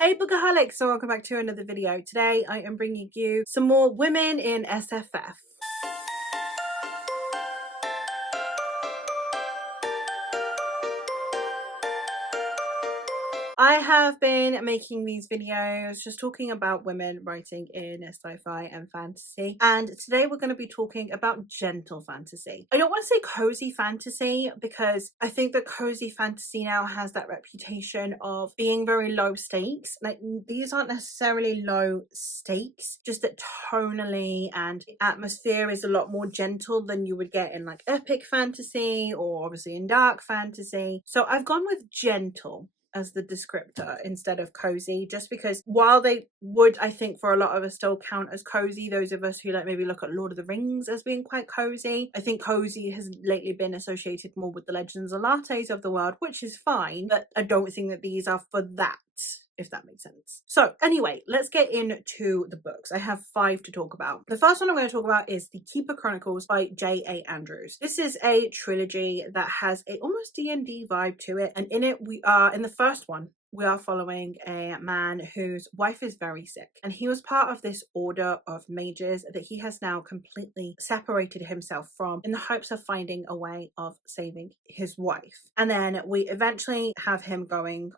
Hey Bookaholics, so welcome back to another video. Today I am bringing you some more women in SFF. I have been making these videos just talking about women writing in sci-fi and fantasy, and today we're going to be talking about gentle fantasy. I don't want to say cozy fantasy because I think that cozy fantasy now has that reputation of being very low stakes. Like, these aren't necessarily low stakes, just that tonally and atmosphere is a lot more gentle than you would get in like epic fantasy or obviously in dark fantasy. So I've gone with gentle as the descriptor instead of cozy, just because while they would, I think, for a lot of us still count as cozy, those of us who like maybe look at Lord of the Rings as being quite cozy, I think cozy has lately been associated more with the Legends and Lattes of the world, which is fine, but I don't think that these are for that, if that makes sense. So anyway, let's get into the books. I have 5 to talk about. The first one I'm going to talk about is The Keeper Chronicles by J.A. Andrews. This is a trilogy that has a almost D&D vibe to it, and in it we are, in the first one, we are following a man whose wife is very sick, and he was part of this order of mages that he has now completely separated himself from in the hopes of finding a way of saving his wife. And then we eventually have him going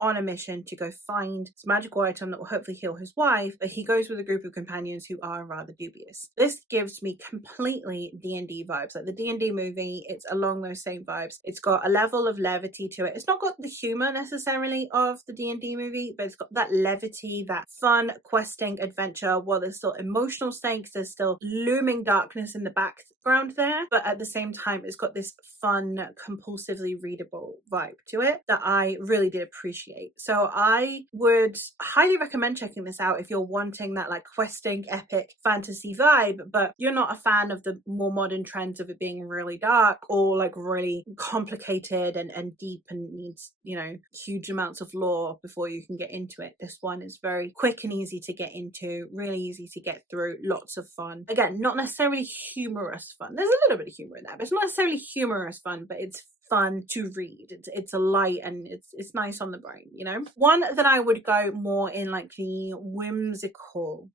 on a mission to go find this magical item that will hopefully heal his wife, but he goes with a group of companions who are rather dubious. This gives me completely D&D vibes, like the D&D movie. It's along those same vibes. It's got a level of levity to it. It's not got the humor necessarily of the D&D movie, but it's got that levity, that fun questing adventure. While there's still emotional stakes, there's still looming darkness in the background there, but at the same time it's got this fun, compulsively readable vibe to it that I really did appreciate. So I would highly recommend checking this out if you're wanting that like questing epic fantasy vibe, but you're not a fan of the more modern trends of it being really dark or like really complicated and deep and needs, you know, huge amounts of lore before you can get into it. This one is very quick and easy to get into, really easy to get through, lots of fun. Again, not necessarily humorous fun. There's a little bit of humor in there, but it's not necessarily humorous fun, but it's fun to read. It's a light and it's nice on the brain, you know. One that I would go more in like the whimsical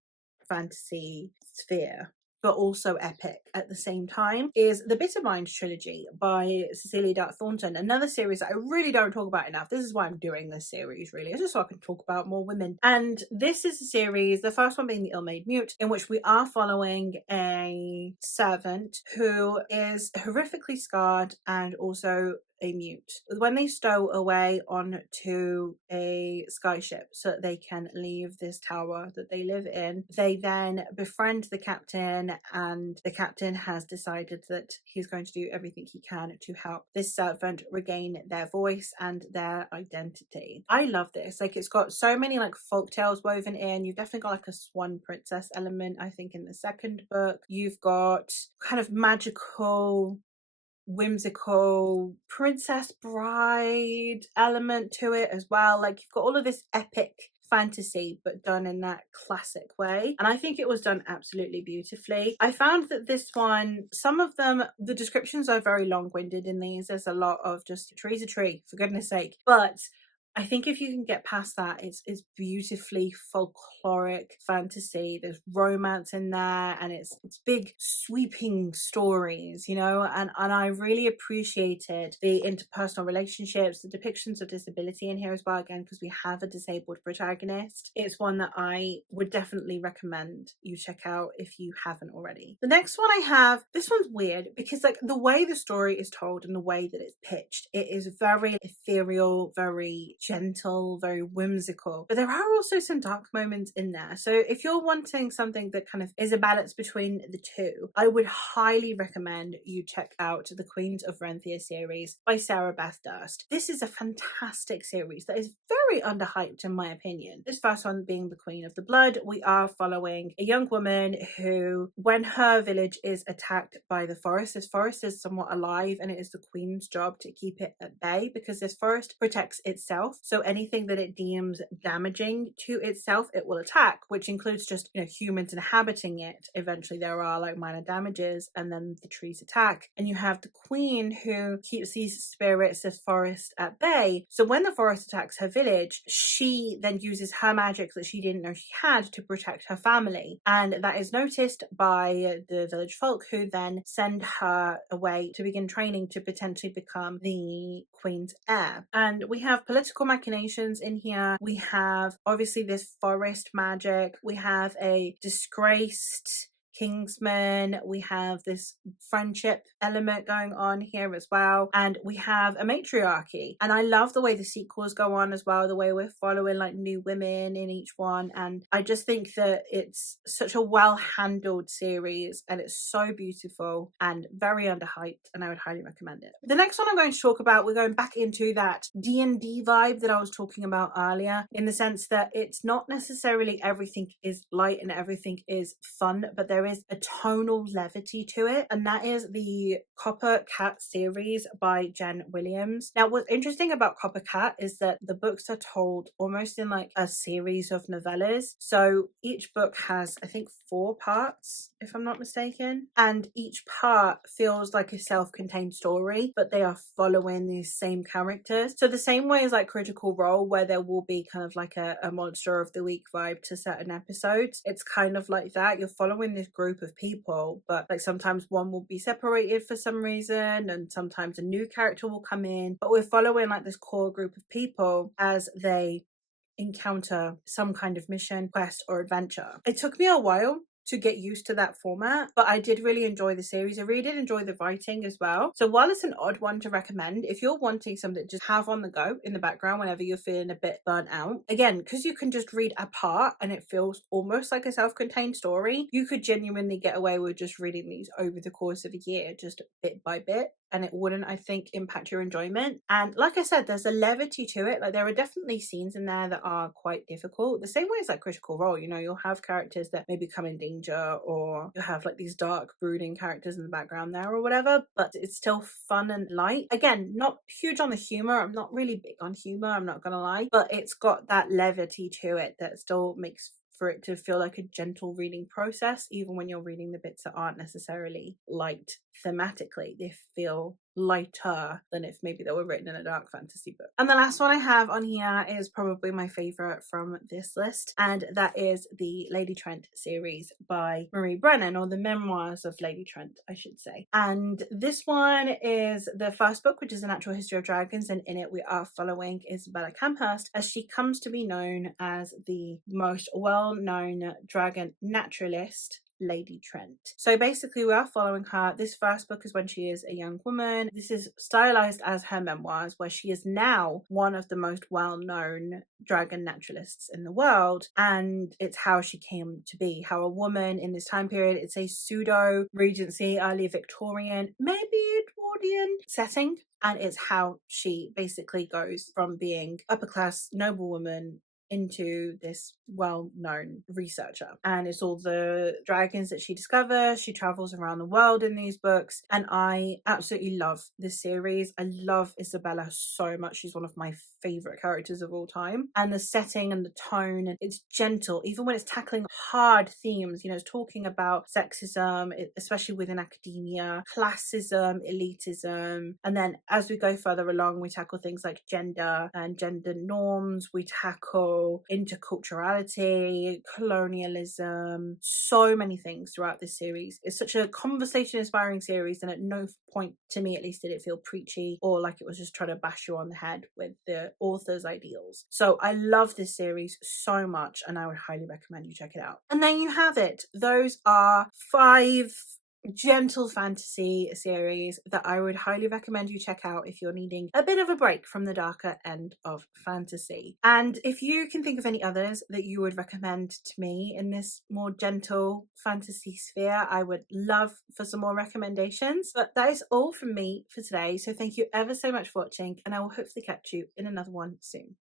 fantasy sphere, but also epic at the same time, is the Bitter Mind trilogy by Cecilia Dark Thornton. Another series that I really don't talk about enough. This is why I'm doing this series, really, just so I can talk about more women. And this is a series, the first one being The Ill-Made Mute, in which we are following a servant who is horrifically scarred and also a mute. When they stow away onto a skyship so that they can leave this tower that they live in, they then befriend the captain, and the captain has decided that he's going to do everything he can to help this servant regain their voice and their identity. I love this. Like, it's got so many like folk tales woven in. You've definitely got like a swan princess element, I think, in the second book. You've got kind of magical, whimsical princess bride element to it as well. Like, you've got all of this epic fantasy but done in that classic way, and I think it was done absolutely beautifully. I found that this one, some of them, the descriptions are very long-winded in these. There's a lot of just a tree's a tree, for goodness sake, but I think if you can get past that, it's beautifully folkloric fantasy. There's romance in there, and it's big sweeping stories, you know, and I really appreciated the interpersonal relationships, the depictions of disability in here as well, again, because we have a disabled protagonist. It's one that I would definitely recommend you check out if you haven't already. The next one I have, this one's weird because like the way the story is told and the way that it's pitched, it is very ethereal, very gentle, very whimsical, but there are also some dark moments in there. So if you're wanting something that kind of is a balance between the two, I would highly recommend you check out the Queens of Renthia series by Sarah Beth Durst. This is a fantastic series that is very underhyped in my opinion. This first one being The Queen of the Blood, we are following a young woman who, when her village is attacked by the forest, this forest is somewhat alive and it is the queen's job to keep it at bay because this forest protects itself itself. So anything that it deems damaging to itself, it will attack, which includes just, humans inhabiting it. Eventually there are like minor damages, and then the trees attack. And you have the queen who keeps these spirits of forest at bay. So when the forest attacks her village, she then uses her magic that she didn't know she had to protect her family. And that is noticed by the village folk, who then send her away to begin training to potentially become the queen's heir. And we have political machinations in here. We have obviously this forest magic. We have a disgraced kingsman. We have this friendship element going on here as well, and we have a matriarchy. And I love the way the sequels go on as well, the way we're following like new women in each one. And I just think that it's such a well handled series, and it's so beautiful and very underhyped, and I would highly recommend it. The next one I'm going to talk about, we're going back into that D&D vibe that I was talking about earlier, in the sense that it's not necessarily everything is light and everything is fun, but there is a tonal levity to it, and that is the Copper Cat series by Jen Williams. Now, what's interesting about Copper Cat is that the books are told almost in like a series of novellas. So each book has, I think, 4 parts, if I'm not mistaken, and each part feels like a self-contained story, but they are following these same characters. So the same way as like Critical Role, where there will be kind of like a monster of the week vibe to certain episodes, it's kind of like that. You're following this group of people, but like sometimes one will be separated for some reason, and sometimes a new character will come in, but we're following like this core group of people as they encounter some kind of mission, quest, or adventure. It took me a while to get used to that format, but I did really enjoy the series. I really did enjoy the writing as well. So while it's an odd one to recommend, if you're wanting something to just have on the go in the background whenever you're feeling a bit burnt out, again, because you can just read a part and it feels almost like a self-contained story, you could genuinely get away with just reading these over the course of a year, just bit by bit, and it wouldn't, I think, impact your enjoyment. And like I said, there's a levity to it. Like there are definitely scenes in there that are quite difficult, the same way as like Critical Role. You'll have characters that maybe come in danger, or you have like these dark brooding characters in the background there or whatever, but it's still fun and light. Again, not huge on the humor. I'm not really big on humor, I'm not gonna lie, but it's got that levity to it that still makes for it to feel like a gentle reading process, even when you're reading the bits that aren't necessarily light thematically. They feel lighter than if maybe they were written in a dark fantasy book. And the last one I have on here is probably my favorite from this list, and that is the Lady Trent series by Marie Brennan, or the memoirs of Lady Trent, I should say. And this one is the first book, which is A Natural History of Dragons, and in it we are following Isabella Camhurst as she comes to be known as the most well-known dragon naturalist, Lady Trent. So basically we are following her. This first book is when she is a young woman. This is stylized as her memoirs, where she is now one of the most well-known dragon naturalists in the world, and it's how she came to be, how a woman in this time period, it's a pseudo Regency, early Victorian, maybe Edwardian setting, and it's how she basically goes from being upper class noblewoman into this well-known researcher. And it's all the dragons that she discovers. She travels around the world in these books, and I absolutely love this series. I love Isabella so much. She's one of my favorite characters of all time, and the setting and the tone, and it's gentle even when it's tackling hard themes. It's talking about sexism, especially within academia, classism, elitism, and then as we go further along we tackle things like gender and gender norms. We tackle interculturality, colonialism, so many things throughout this series. It's such a conversation inspiring series, and at no point, to me at least, did it feel preachy or like it was just trying to bash you on the head with the author's ideals. So I love this series so much, and I would highly recommend you check it out. And there you have it. Those are 5 gentle fantasy series that I would highly recommend you check out if you're needing a bit of a break from the darker end of fantasy. And if you can think of any others that you would recommend to me in this more gentle fantasy sphere, I would love for some more recommendations. But that is all from me for today, so thank you ever so much for watching, and I will hopefully catch you in another one soon.